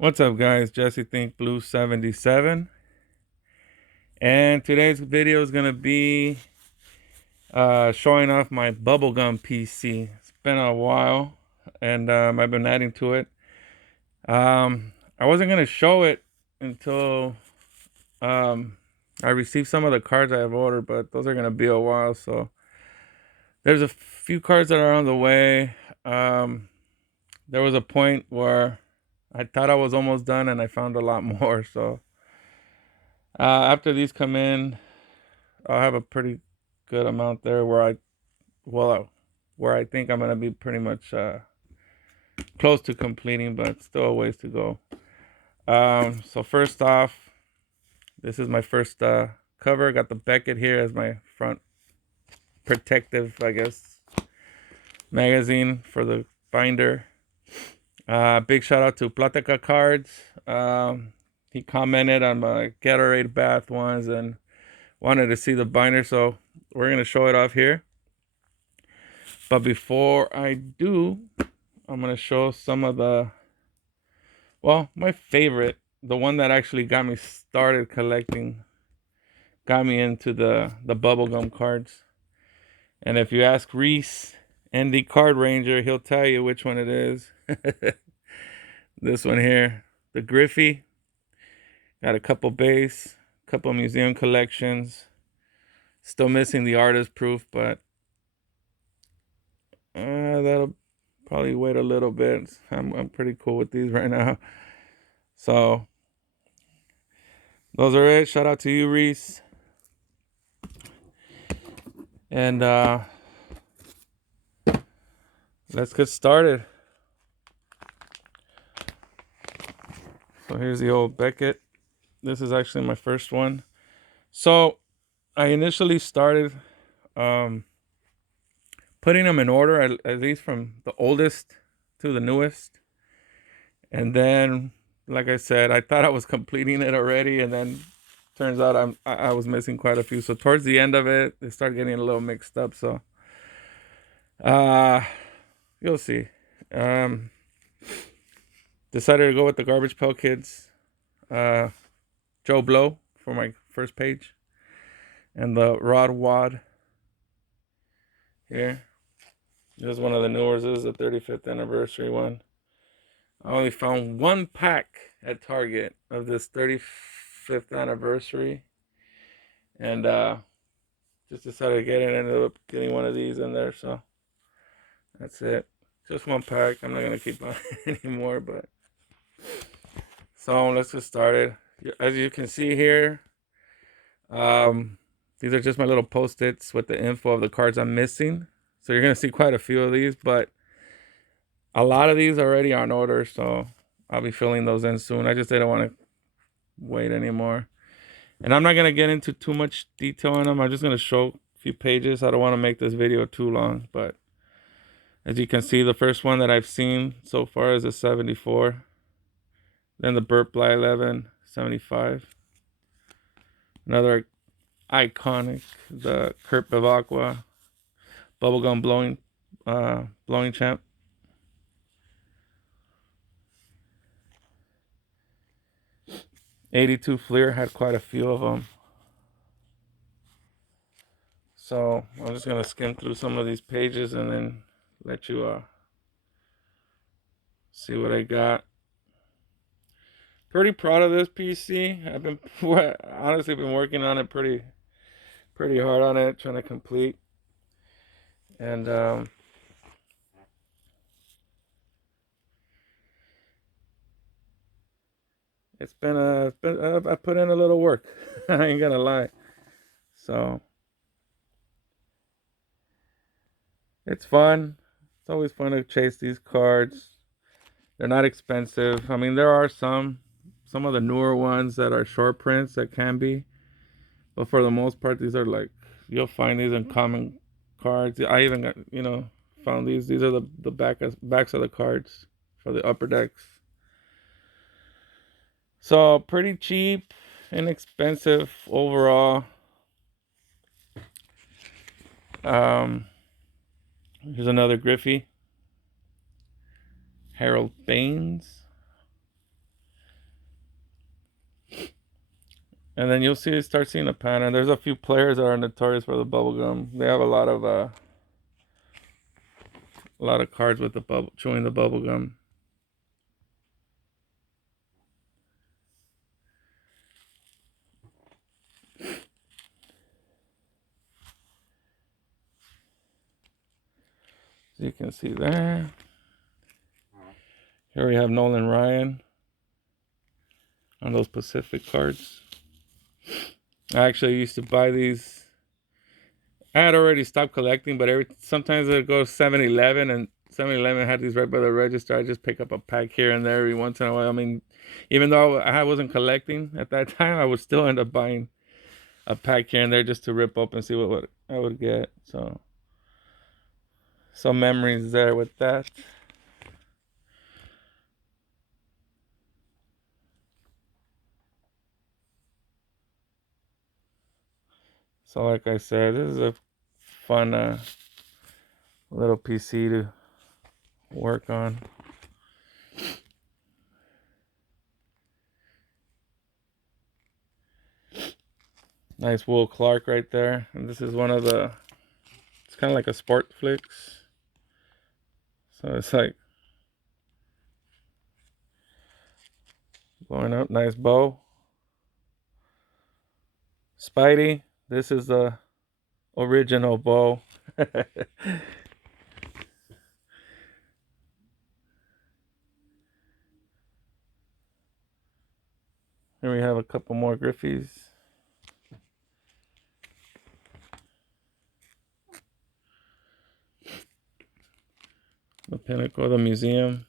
What's up, guys? Jesse Think Blue 77, and today's video is gonna be showing off my bubblegum PC. It's been a while, and I've been adding to it. I wasn't gonna show it until um, I received some of the cards I have ordered, but those are gonna be a while. So there's a few cards that are on the way. There was a point where I thought I was almost done, and I found a lot more. So after these come in, I'll have a pretty good amount there where I think I'm gonna be pretty much close to completing, but still a ways to go. So first off, this is my first cover. Got the Beckett here as my front protective, I guess, magazine for the binder. Big shout out to Plakata cards. He commented on my Gatorade bath ones and wanted to see the binder, so we're gonna show it off here. But before I do, I'm going to show some of my favorite, the one that actually got me started collecting, got me into the bubblegum cards. And if you ask Reese and the Card Ranger, he'll tell you which one it is. This one here, the Griffey. Got a couple base, couple museum collections. Still missing the artist proof, but that'll probably wait a little bit. I'm pretty cool with these right now. So those are it. Shout out to you, Reese. And let's get started. So here's the old Beckett. This is actually my first one. So I initially started putting them in order, at least from the oldest to the newest. And then, like I said, I thought I was completing it already, and then turns out I was missing quite a few. So towards the end of it, they start getting a little mixed up. So you'll see. Decided to go with the Garbage Pail Kids, Joe Blow for my first page, and the Rod Wad here. This is one of the newer. This is the 35th anniversary one. I only found one pack at Target of this 35th anniversary, and just decided to get it. Ended up getting one of these in there, so that's it. Just one pack. I'm not gonna keep on anymore, but so let's get started. As you can see here, these are just my little post-its with the info of the cards I'm missing. So you're gonna see quite a few of these, but a lot of these are already on order, so I'll be filling those in soon. I just didn't want to wait anymore. And I'm not gonna get into too much detail on them. I'm just gonna show a few pages. I don't want to make this video too long, but as you can see, the first one that I've seen so far is a 74. Then the Burt Bly 11, 75. Another iconic, the Kurt Bevacqua bubblegum blowing champ. '82 Fleer had quite a few of them. So I'm just gonna skim through some of these pages and then let you see what I got. Pretty proud of this PC. I've been honestly been working on it pretty hard on it, trying to complete. And it's been I put in a little work. I ain't gonna lie. So it's fun. It's always fun to chase these cards. They're not expensive. I mean, there are some of the newer ones that are short prints that can be, but for the most part, these are like you'll find these in common cards. I even got found these. These are the backs of the cards for the upper decks. So pretty cheap, inexpensive overall. Here's another Griffey. Harold Baines. And then you'll start seeing a pattern. There's a few players that are notorious for the bubble gum. They have a lot of cards with the bubble chewing the bubble gum. So you can see there. Here we have Nolan Ryan on those Pacific cards. I actually used to buy these. I had already stopped collecting, but sometimes it goes 7-Eleven, and 7-Eleven had these right by the register. I just pick up a pack here and there every once in a while. I mean, even though I wasn't collecting at that time, I would still end up buying a pack here and there just to rip up and see what I would get. So some memories there with that. So like I said, this is a fun little PC to work on. Nice Will Clark right there. And this is one of the, it's kind of like a sport flicks. So it's like going up, nice bow. Spidey, this is the original bow. Here we have a couple more Griffies. The Pinnacle, the museum.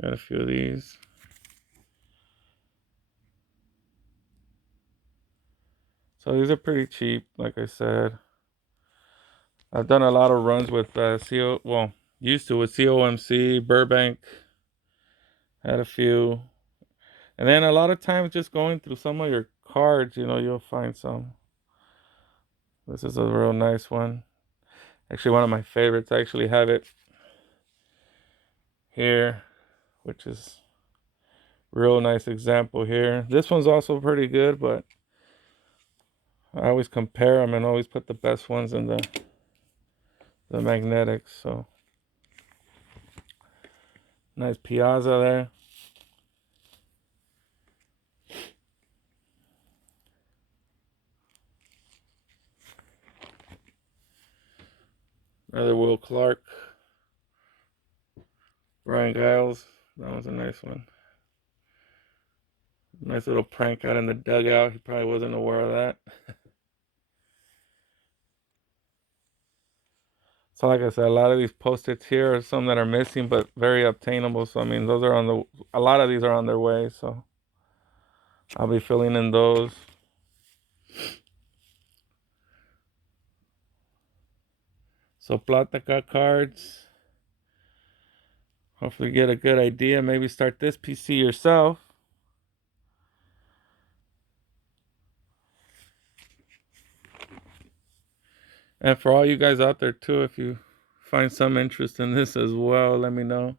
Got a few of these. So these are pretty cheap, like I said. I've done a lot of runs with used to with COMC, Burbank. Had a few. And then a lot of times just going through some of your cards, you'll find some. This is a real nice one. Actually, one of my favorites. I actually have it here, which is real nice example here. This one's also pretty good, but I always compare them and always put the best ones in the magnetics. So nice Piazza there. Another Will Clark. Brian Giles. That was a nice one. Nice little prank out in the dugout. He probably wasn't aware of that. So like I said, a lot of these post-its here are some that are missing, but very obtainable. So I mean, those are a lot of these are on their way. So I'll be filling in those. So Plakata cards. Hopefully get a good idea. Maybe start this PC yourself. And for all you guys out there too, if you find some interest in this as well, let me know.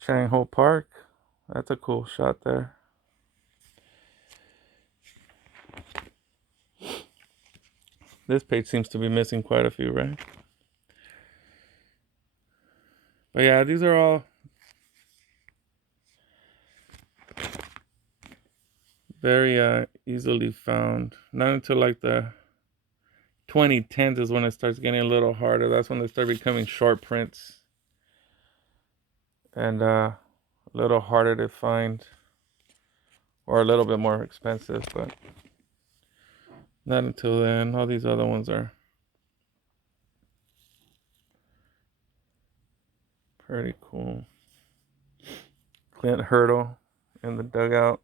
Chang Ho Park. That's a cool shot there. This page seems to be missing quite a few, right? But yeah, these are all very easily found. Not until like the 2010s is when it starts getting a little harder. That's when they start becoming short prints and a little harder to find, or a little bit more expensive, but not until then. All these other ones are pretty cool. Clint Hurdle in the dugout.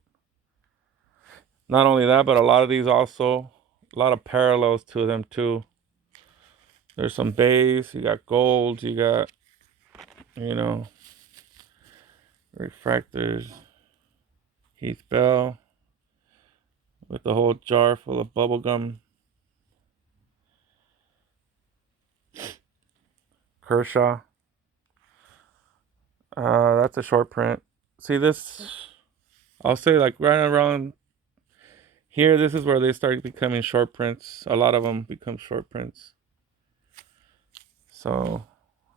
Not only that, but a lot of these also, a lot of parallels to them too. There's some bays, you got golds, you got, refractors. Heath Bell with the whole jar full of bubble gum. Kershaw. That's a short print. See this? I'll say like right around here, this is where they start becoming short prints. A lot of them become short prints. So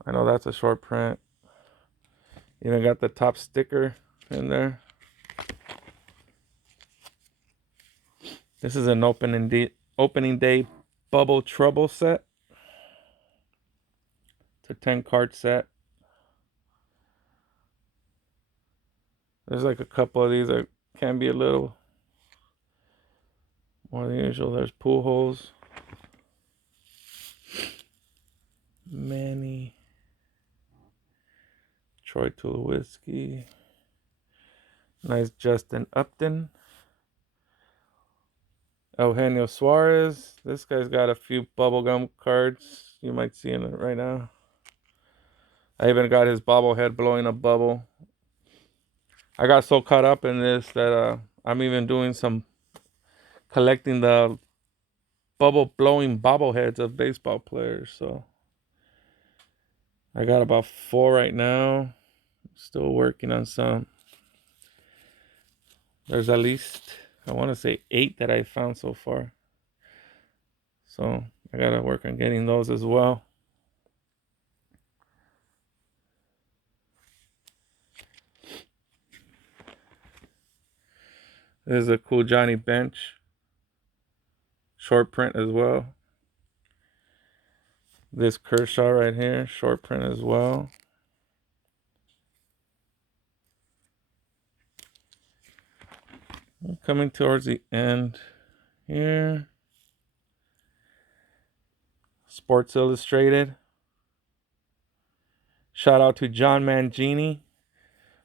I know that's a short print. Even got the top sticker in there. This is an opening day bubble trouble set. It's a 10 card set. There's like a couple of these that can be a little more than usual. There's pool holes. Manny. Troy Tulowitzki. Nice Justin Upton. Eugenio Suarez. This guy's got a few bubblegum cards. You might see it right now. I even got his bobblehead blowing a bubble. I got so caught up in this that I'm even doing some collecting the bubble blowing bobbleheads of baseball players. So I got about 4 right now. Still working on some. There's at least, I want to say 8 that I found so far. So I got to work on getting those as well. This is a cool Johnny Bench. Short print as well. This Kershaw right here. Short print as well. Coming towards the end here. Sports Illustrated. Shout out to John Mangini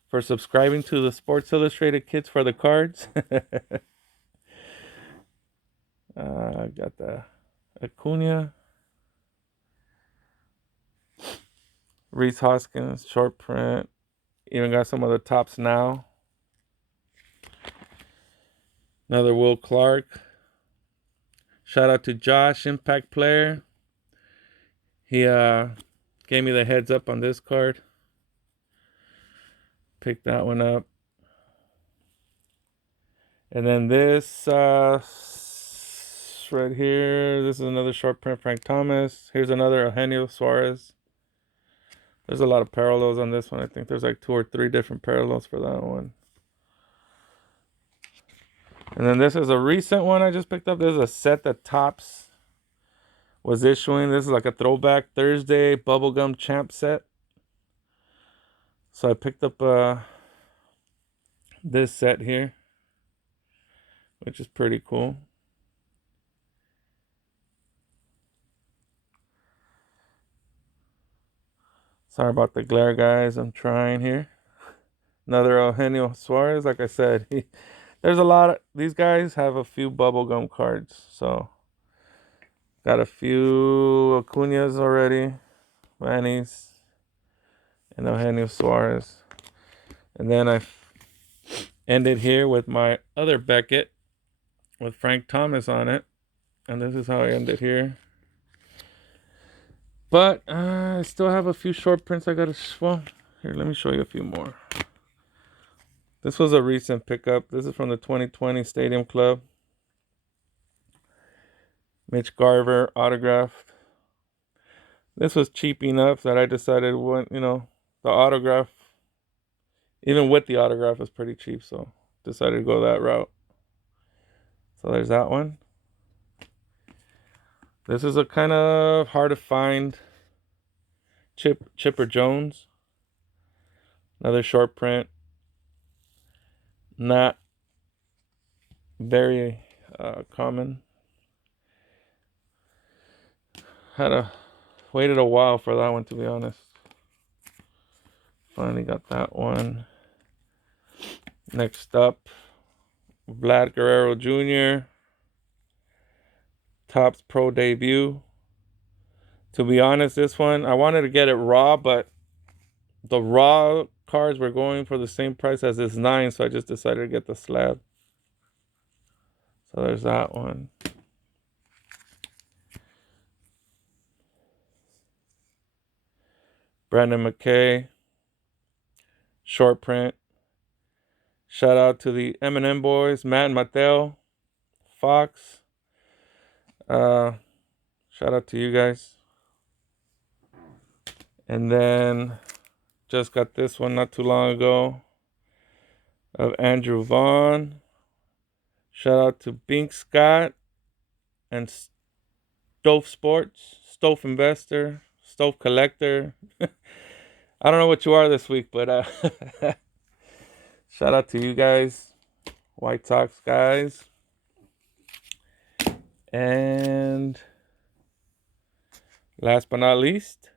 for subscribing to the Sports Illustrated kits for the cards. Got the Acuna. Reese Hoskins, short print. Even got some of the tops now. Another Will Clark. Shout out to Josh, Impact Player. He gave me the heads up on this card. Picked that one up. And then this right here. This is another short print, Frank Thomas. Here's another Eugenio Suarez. There's a lot of parallels on this one. I think there's like 2 or 3 different parallels for that one. And then this is a recent one I just picked up. This is a set that Topps was issuing. This is like a throwback Thursday bubblegum champ set. So I picked up this set here, which is pretty cool. Sorry about the glare, guys. I'm trying here. Another Eugenio Suarez. Like I said, there's a lot of these guys have a few bubblegum cards. So got a few Acuñas already, Manny's, and Eugenio Suarez. And then I ended here with my other Beckett with Frank Thomas on it. And this is how I ended here. But I still have a few short prints I gotta, well, here, let me show you a few more. This was a recent pickup. This is from the 2020 Stadium Club. Mitch Garver autographed. This was cheap enough that I decided, the autograph, even with the autograph, is pretty cheap. So decided to go that route. So there's that one. This is a kind of hard to find Chipper Jones. Another short print. Not very common. Waited a while for that one, to be honest. Finally got that one. Next up, Vlad Guerrero Jr. Topps Pro debut. To be honest, this one, I wanted to get it raw, but the raw cards were going for the same price as this 9, so I just decided to get the slab. So there's that one. Brandon McKay. short print. Shout out to the M&M boys, Matt and Mateo, Fox. Shout out to you guys. And then just got this one not too long ago of Andrew Vaughn. Shout out to Bink Scott and Stove Sports, Stove Investor, Stove Collector. I don't know what you are this week, but shout out to you guys, White Sox guys. And last but not least,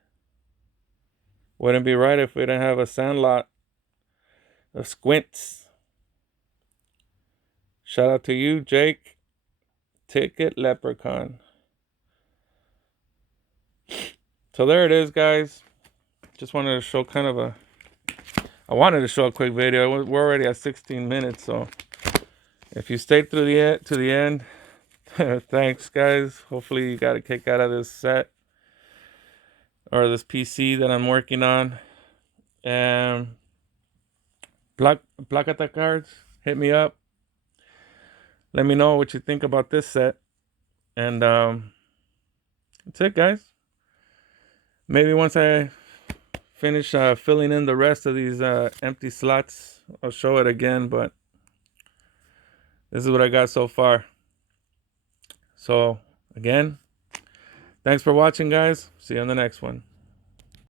wouldn't be right if we didn't have a Sandlot of Squints. Shout out to you, Jake. Ticket Leprechaun. So there it is, guys. Just wanted to show I wanted to show a quick video. We're already at 16 minutes, so if you stayed through to the end, thanks, guys. Hopefully you got a kick out of this set or this PC that I'm working on. And Plakata cards, hit me up. Let me know what you think about this set. And that's it, guys. Maybe once I finish filling in the rest of these empty slots, I'll show it again, but this is what I got so far. So again, thanks for watching, guys. See you on the next one.